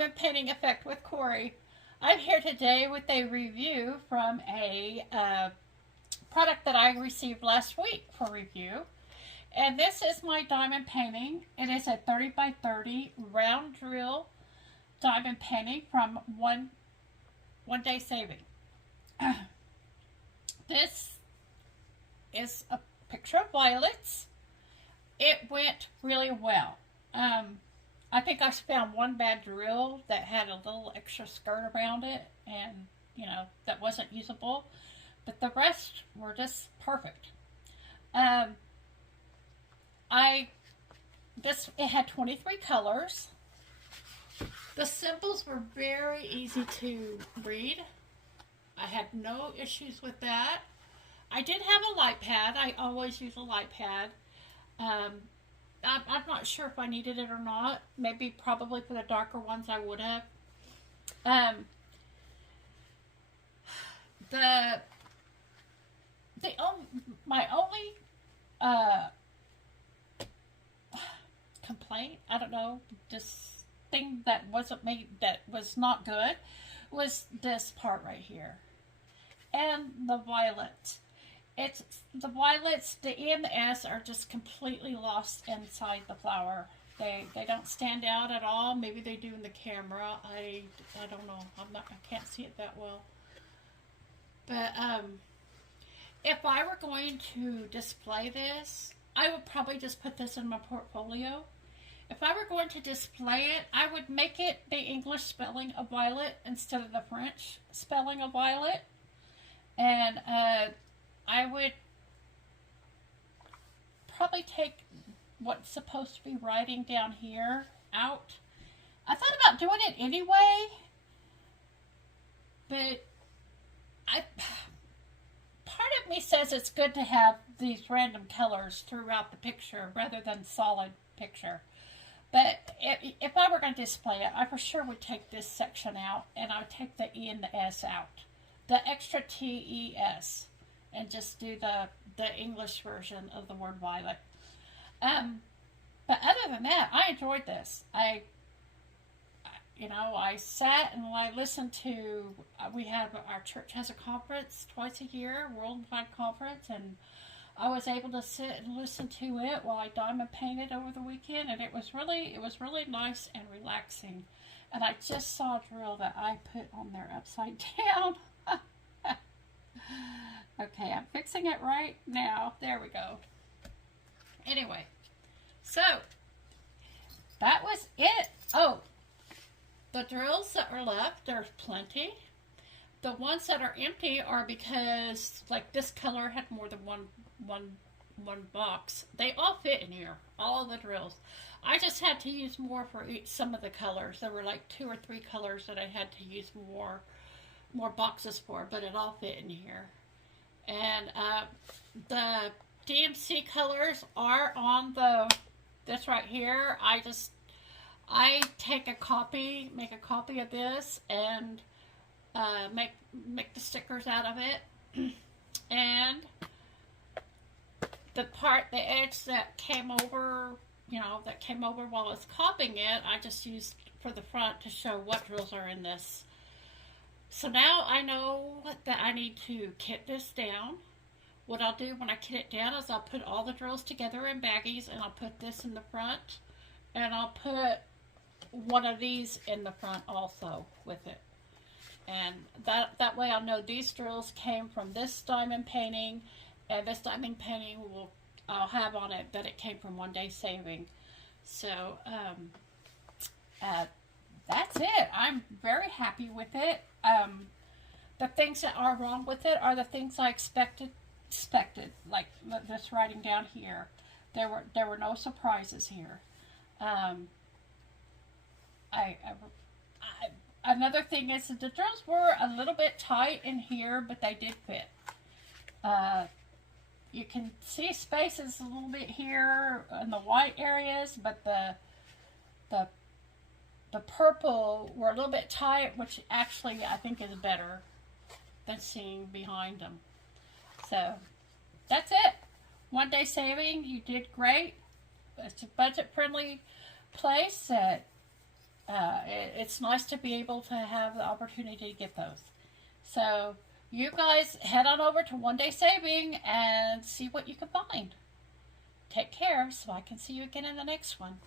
Diamond Painting Effect with Cori. I'm here today with a review from a product that I received last week for review. And this is my diamond painting. It is a 30 by 30 round drill diamond painting from One Day Saving. This is a picture of violets. It went really well. I think I found one bad drill that had a little extra skirt around it and, that wasn't usable. But the rest were just perfect. It had 23 colors. The symbols were very easy to read. I had no issues with that. I did have a light pad. I always use a light pad. I'm not sure if I needed it or not. Maybe probably for the darker ones I would have. My only complaint, I don't know, this thing that was not good, was this part right here. And the violet. The violets, the E and the S are just completely lost inside the flower. They don't stand out at all. Maybe they do in the camera. I don't know. I can't see it that well. But if I were going to display this, I would probably just put this in my portfolio. If I were going to display it, I would make it the English spelling of violet instead of the French spelling of violet. And I would probably take what's supposed to be writing down here out. I thought about doing it anyway, but part of me says it's good to have these random colors throughout the picture rather than solid picture. But if I were going to display it, I for sure would take this section out, and I would take the E and the S out. The extra T-E-S. And just do the English version of the word violet. But other than that, I enjoyed this. I sat and I listened to, our church has a conference twice a year, worldwide conference, and I was able to sit and listen to it while I diamond painted over the weekend, and it was really nice and relaxing. And I just saw a drill that I put on there upside down. Okay, I'm fixing it right now. There we go. Anyway, so that was it. Oh, the drills that are left, there's plenty. The ones that are empty are because, like, this color had more than one box. They all fit in here, all of the drills. I just had to use more for some of the colors. There were like 2 or 3 colors that I had to use more boxes for, but it all fit in here. And the DMC colors are on this right here. I make a copy of this and make the stickers out of it. And the edge that came over, while I was copying it, I just used for the front to show what drills are in this. So now I know that I need to kit this down. What I'll do when I kit it down is I'll put all the drills together in baggies, and I'll put this in the front, and I'll put one of these in the front also with it. And that way I'll know these drills came from this diamond painting, and this diamond painting I'll have on it that it came from One Day Saving. So that's it. I'm very happy with it. The things that are wrong with it are the things I expected, like this writing down here. There were no surprises here. Another thing is that the drills were a little bit tight in here, but they did fit. You can see spaces a little bit here in the white areas, but the purple were a little bit tight, which actually I think is better than seeing behind them. So that's it. One Day Saving, you did great. It's a budget-friendly place that It's nice to be able to have the opportunity to get those. So you guys head on over to One Day Saving and see what you can find. Take care so I can see you again in the next one.